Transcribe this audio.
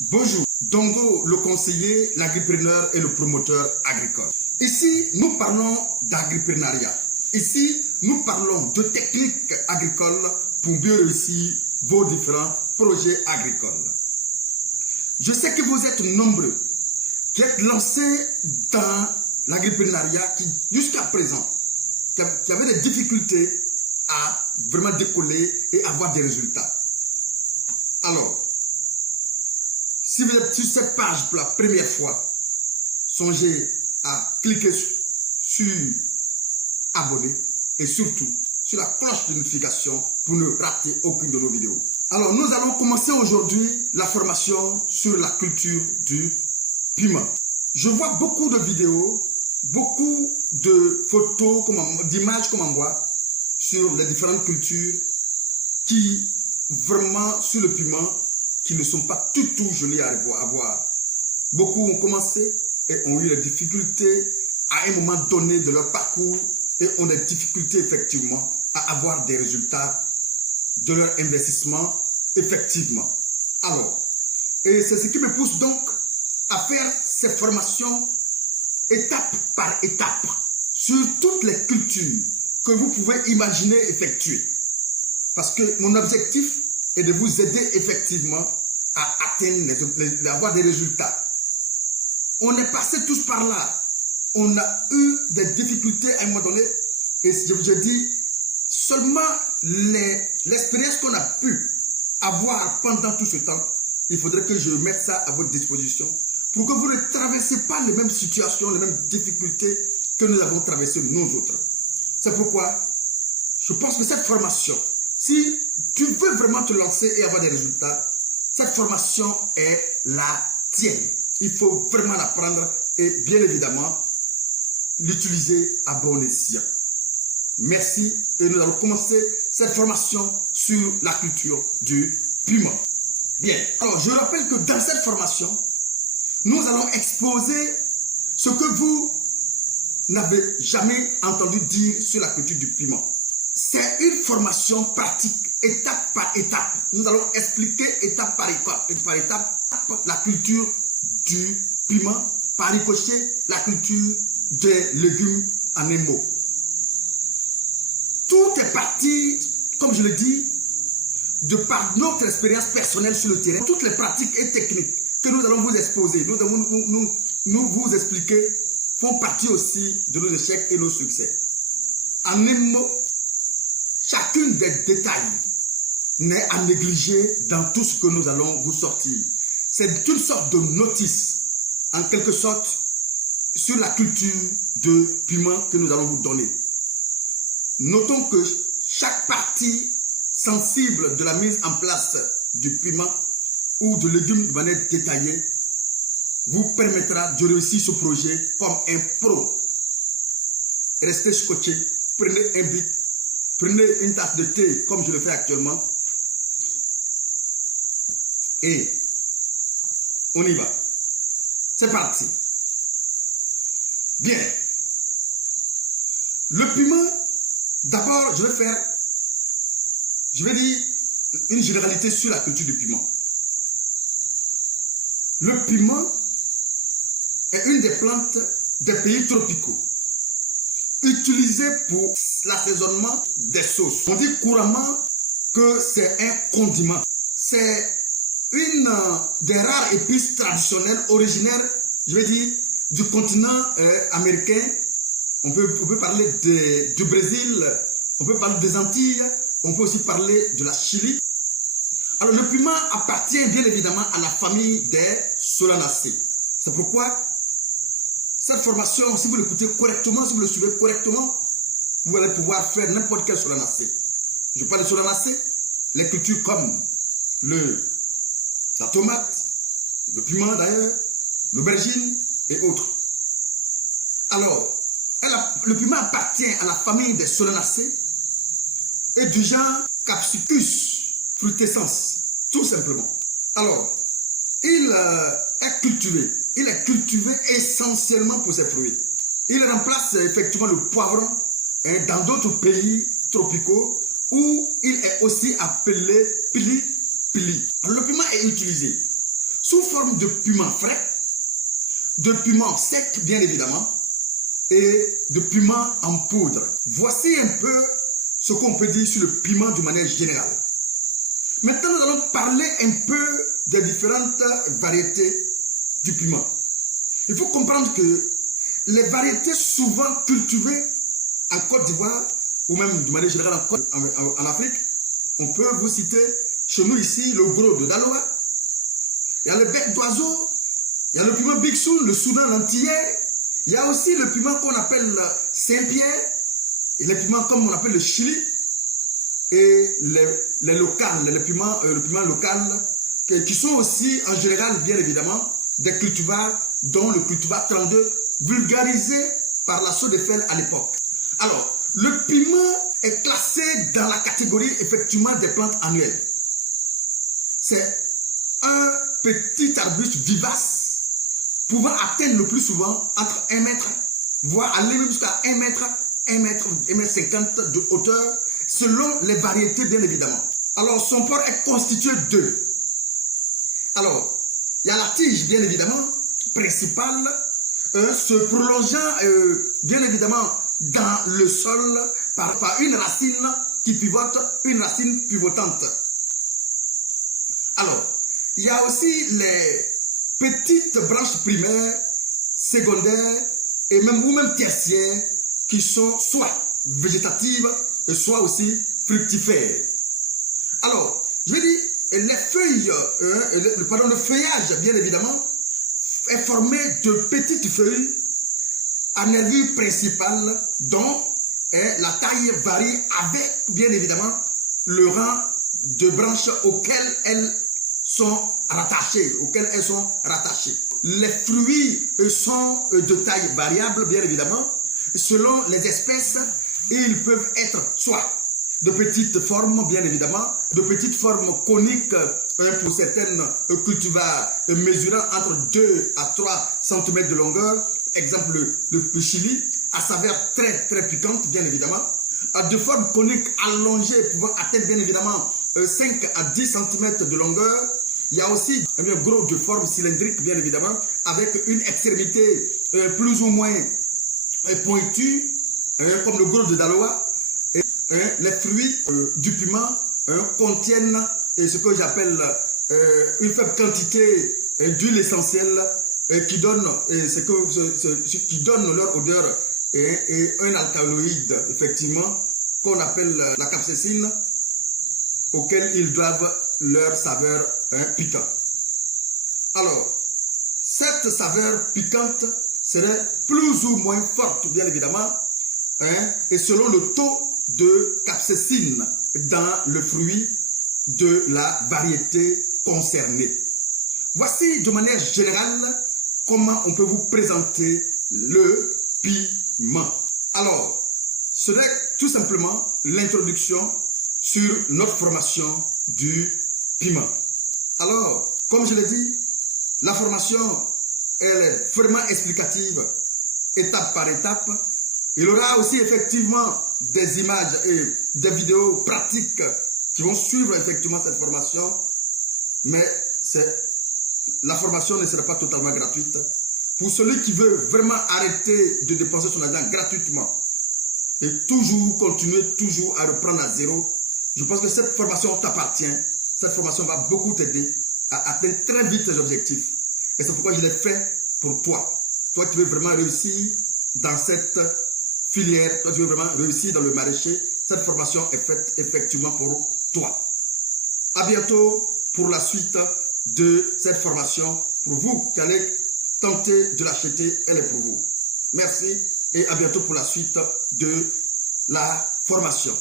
Bonjour, Dongo, le conseiller, l'agripreneur et le promoteur agricole. Ici, nous parlons d'agripreneuriat. Ici, nous parlons de techniques agricoles pour mieux réussir vos différents projets agricoles. Je sais que vous êtes nombreux qui êtes lancés dans l'agripreneuriat qui, jusqu'à présent, qui avaient des difficultés à vraiment décoller et avoir des résultats. Alors, si vous êtes sur cette page pour la première fois, songez à cliquer sur abonner et surtout sur la cloche de notification pour ne rater aucune de nos vidéos. Alors, nous allons commencer aujourd'hui la formation sur la culture du piment. Je vois beaucoup de vidéos, beaucoup de photos, d'images qu'on m'envoie sur les différentes cultures qui, vraiment, sur le piment, qui ne sont pas tout jolies à voir. Beaucoup ont commencé et ont eu des difficultés à un moment donné de leur parcours et ont des difficultés effectivement à avoir des résultats de leur investissement effectivement. Alors, et c'est ce qui me pousse donc à faire ces formations étape par étape sur toutes les cultures que vous pouvez imaginer effectuer. Parce que mon objectif est de vous aider effectivement à atteindre, avoir des résultats. On est passé tous par là. On a eu des difficultés à un moment donné. Et je dis, seulement l'expérience qu'on a pu avoir pendant tout ce temps, il faudrait que je mette ça à votre disposition pour que vous ne traversez pas les mêmes situations, les mêmes difficultés que nous avons traversées nous autres. C'est pourquoi je pense que cette formation, si tu veux vraiment te lancer et avoir des résultats, cette formation est la tienne. Il faut vraiment l'apprendre et bien évidemment l'utiliser à bon escient. Merci et nous allons commencer cette formation sur la culture du piment. Bien, alors je rappelle que dans cette formation, nous allons exposer ce que vous n'avez jamais entendu dire sur la culture du piment. C'est une formation pratique, étape par étape. Nous allons expliquer étape par étape la culture du piment, par ricochet, la culture des légumes en un mot. Tout est parti, comme je le dis, de par notre expérience personnelle sur le terrain. Toutes les pratiques et techniques que nous allons vous exposer, nous vous expliquer, font partie aussi de nos échecs et nos succès. En un mot, chacun des détails n'est à négliger dans tout ce que nous allons vous sortir. C'est une sorte de notice, en quelque sorte, sur la culture de piment que nous allons vous donner. Notons que chaque partie sensible de la mise en place du piment ou de légumes de manière détaillée vous permettra de réussir ce projet comme un pro. Restez scotché, prenez un bic, prenez une tasse de thé comme je le fais actuellement et on y va. C'est parti. Bien. Le piment, d'abord, je vais dire une généralité sur la culture du piment. Le piment est une des plantes des pays tropicaux, utilisée pour l'assaisonnement des sauces. On dit couramment que c'est un condiment. C'est une des rares épices traditionnelles originaires, je vais dire, du continent américain. On peut parler du Brésil, on peut parler des Antilles, on peut aussi parler de la Chili. Alors le piment appartient bien évidemment à la famille des solanacées. C'est pourquoi cette formation, si vous l'écoutez correctement, si vous le suivez correctement, vous allez pouvoir faire n'importe quelle solanacée. Je parle de solanacées, les cultures comme la tomate, le piment d'ailleurs, l'aubergine et autres. Alors, le piment appartient à la famille des solanacées et du genre Capsicus frutescens, tout simplement. Alors, il est cultivé essentiellement pour ses fruits. Il remplace effectivement le poivron dans d'autres pays tropicaux où il est aussi appelé pili-pili. Le piment est utilisé sous forme de piment frais, de piment sec bien évidemment, et de piment en poudre. Voici un peu ce qu'on peut dire sur le piment de manière générale. Maintenant, nous allons parler un peu des différentes variétés du piment. Il faut comprendre que les variétés souvent cultivées en Côte d'Ivoire, ou même de manière générale en Afrique, on peut vous citer chez nous ici le gros de Daloa, il y a le bec d'oiseau, il y a le piment Big Soul, le Soudan l'antillais, il y a aussi le piment qu'on appelle Saint-Pierre, et les piments comme on appelle le Chili, et les locales, le piment local, qui sont aussi en général, bien évidemment, des cultivars, dont le cultivar 32, vulgarisé par la Sceau de Fel à l'époque. Alors, le piment est classé dans la catégorie, effectivement, des plantes annuelles. C'est un petit arbuste vivace, pouvant atteindre le plus souvent entre 1 mètre, voire aller même jusqu'à 1 mètre, 1 mètre 50 de hauteur, selon les variétés, bien évidemment. Alors, son port est constitué d'œufs. Alors, il y a la tige, bien évidemment, principale, se prolongeant, bien évidemment, dans le sol par une racine qui pivote, une racine pivotante. Alors, il y a aussi les petites branches primaires, secondaires et même tertiaires qui sont soit végétatives et soit aussi fructifères. Alors, je veux dire, les feuilles, le feuillage, bien évidemment, est formé de petites feuilles à nervure principale dont la taille varie avec, bien évidemment, le rang de branches auxquelles elles sont rattachées, Les fruits sont de taille variable, bien évidemment, selon les espèces, et ils peuvent être soit de petites formes, bien évidemment, de petites formes coniques pour certaines cultivars mesurant entre 2 à 3 cm de longueur, exemple le chili, à saveur très très piquante, bien évidemment, de formes coniques allongées pouvant atteindre, bien évidemment, 5 à 10 cm de longueur. Il y a aussi un gros de forme cylindrique, bien évidemment, avec une extrémité plus ou moins pointue, comme le gros de Daloa. Les fruits du piment contiennent ce que j'appelle une faible quantité d'huile essentielle qui donne leur odeur et un alcaloïde, effectivement, qu'on appelle la capsaïcine, auquel ils doivent leur saveur piquante. Alors, cette saveur piquante serait plus ou moins forte, bien évidemment, et selon le taux de capsaïcine dans le fruit de la variété concernée. Voici de manière générale comment on peut vous présenter le piment. Alors, ce n'est tout simplement l'introduction sur notre formation du piment. Alors, comme je l'ai dit, la formation elle est vraiment explicative, étape par étape. Il y aura aussi effectivement des images et des vidéos pratiques qui vont suivre effectivement cette formation, mais la formation ne sera pas totalement gratuite. Pour celui qui veut vraiment arrêter de dépenser son argent gratuitement et toujours continuer, toujours à reprendre à zéro, je pense que cette formation t'appartient. Cette formation va beaucoup t'aider à atteindre très vite tes objectifs. Et c'est pourquoi je l'ai fait pour toi. Toi qui veux vraiment réussir dans cette filière, toi tu veux vraiment réussir dans le maraîcher, cette formation est faite effectivement pour toi. À bientôt pour la suite de cette formation. Pour vous qui allez tenter de l'acheter, elle est pour vous. Merci et à bientôt pour la suite de la formation.